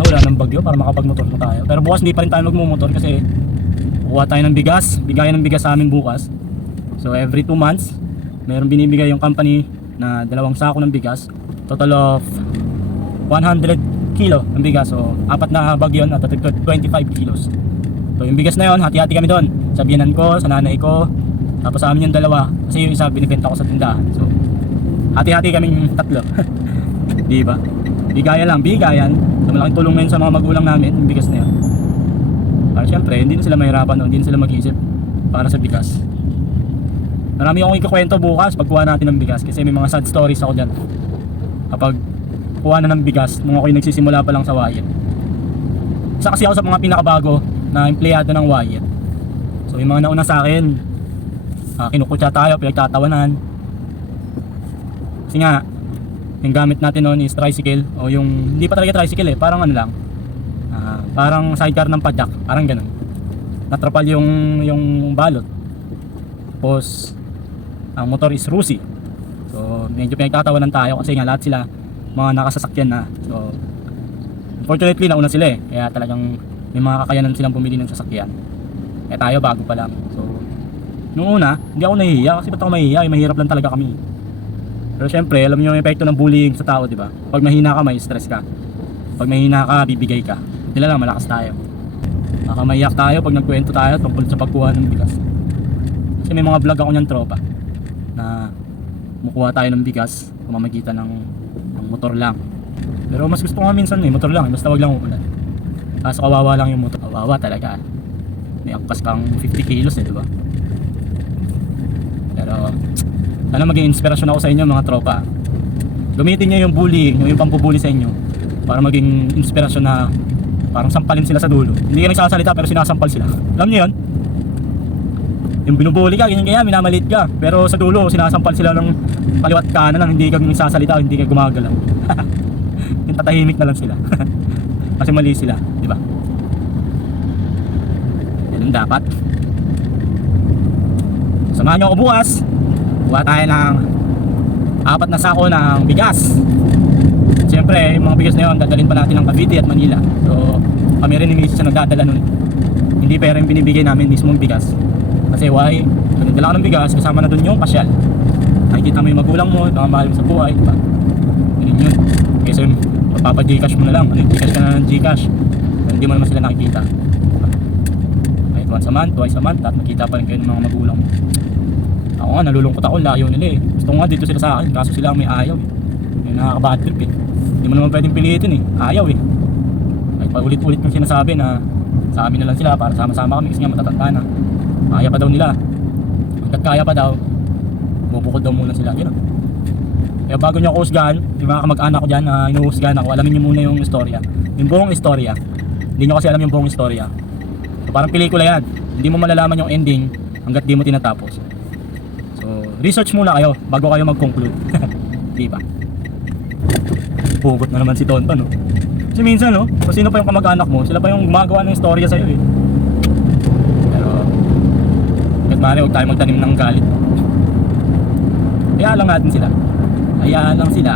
sana wala ng bagyo para makapagmotor na tayo. Pero bukas hindi pa rin tayo magmumotor kasi kuha tayo ng bigas, bigayan ng bigas sa amin bukas. So every 2 months mayroon binibigay yung company na 2 sako ng bigas, total of 100 kilo ng bigas. So 4 na bag yun at 25 kilos. So yung bigas na yun, hati-hati kami doon sa biyanan ko, sa nanay ko, tapos sa amin yung 2 kasi yung isa binibenta ko sa tindahan. So hati-hati kaming 3 di ba? Bigayan lang, bigayan. So malaking tulong na yun sa mga magulang namin yung bigas na yun. Para syempre hindi na sila mahirapan, no? Hindi na sila mag-iisip para sa bigas. Marami akong ikukwento bukas pagkuha natin ng bigas kasi may mga sad stories ako dyan kapag kuha na ng bigas nung ako'y nagsisimula pa lang sa Wyatt. Isa kasi ako sa mga pinakabago na empleyado ng Wyatt. So yung mga nauna sa akin, kinukutya tayo, pinagtatawanan. Kasi nga yung gamit natin noon is tricycle, o yung hindi pa talaga tricycle parang ano lang, parang sidecar ng padyak, parang ganun. Natrapal yung balot. Tapos ang motor is Rusi. So medyo pinagtatawanan tayo kasi nga lahat sila mga nakasasakyan na. So unfortunately nauna sila kaya talagang may mga kakayanan silang bumili ng sasakyan. Kaya tayo bago pa lang. So nung una hindi ako nahihiya kasi ba't ako mahihiya, mahirap lang talaga kami. Pero syempre alam niyo yung epekto ng bullying sa tao, di ba? Pag mahina ka may stress ka, pag mahina ka bibigay ka. Nila lang malakas tayo. Maiyak tayo pag nagkwento tayo tungkol sa pagkuha ng bigas. Kasi may mga vlog ako niyang tropa na mukuha tayo ng bigas pamamagitan ng motor lang. Pero mas gusto ko nga minsan motor lang, basta wag lang umulan. Kaso kawawa lang yung motor. Kawawa talaga. May angkas kang 50 kilos di ba? Pero sana maging inspirasyon ako sa inyo mga tropa. Gamitin niyo yung bullying, yung pampubully sa inyo para maging inspirasyon na parang sampalin sila sa dulo. Hindi ka nagsasalita pero sinasampal sila. Alam niyo yun? Yung binubuli ka, ganyan kaya, minamalit ka. Pero sa dulo, sinasampal sila ng kaliwat kanan lang, hindi ka nagsasalita, hindi ka gumagalaw. Yung tatahimik na lang sila. Kasi mali sila, di ba? Yan dapat. Samahan niyo ako bukas. Buha tayo ng 4 na sako ng bigas. Siyempre, yung mga bigas na yun, dadalhin pa natin ng Cavite at Manila. So, kami rin yung isa nagdadala nun. Hindi pera yung binibigay namin mismong bigas. Kasi why? So, nagdala ko ng bigas, kasama na dun yung pasyal. Nakikita mo yung magulang mo, yung mga mahal mo sa buhay, diba? Ganun yun. Kasi magpapa-Gcash mo na lang. Gcash ka na ng Gcash. So, hindi mo naman sila nakikita. Diba? Kahit once a month, twice a month, at makita pa rin kayo ng mga magulang mo. Ako nga, nalulungkot ako, layo nila Gusto ko nga dito sila sa akin, kaso sila ang may ayaw Yung nakaka-bad trip Hindi mo naman pwedeng pilitin ayaw Kahit pa ulit-ulit yung sinasabi na sa amin na lang sila para sama-sama kami kasi nga matatanda na. Kaya pa daw nila. Hanggat kaya pa daw, bubukod daw muna sila. Gano'n. Kaya bago nyo ako husgahan, yung mga kamag-anak ko dyan na inuhusgahan ako, alamin nyo muna yung istorya. Yung buong istorya. Hindi nyo kasi alam yung buong istorya. So parang pelikula yan. Hindi mo malalaman yung ending hanggat di mo tinatapos. So research muna kayo bago kayo mag-conclude. Diba? Pugot na naman si Tonton Kasi minsan kung sino pa yung kamag-anak mo, sila pa yung gumagawa ng istorya sa'yo Pero kahit maaari huwag tayo magtanim ng galit. Hayaan lang natin sila. Hayaan lang sila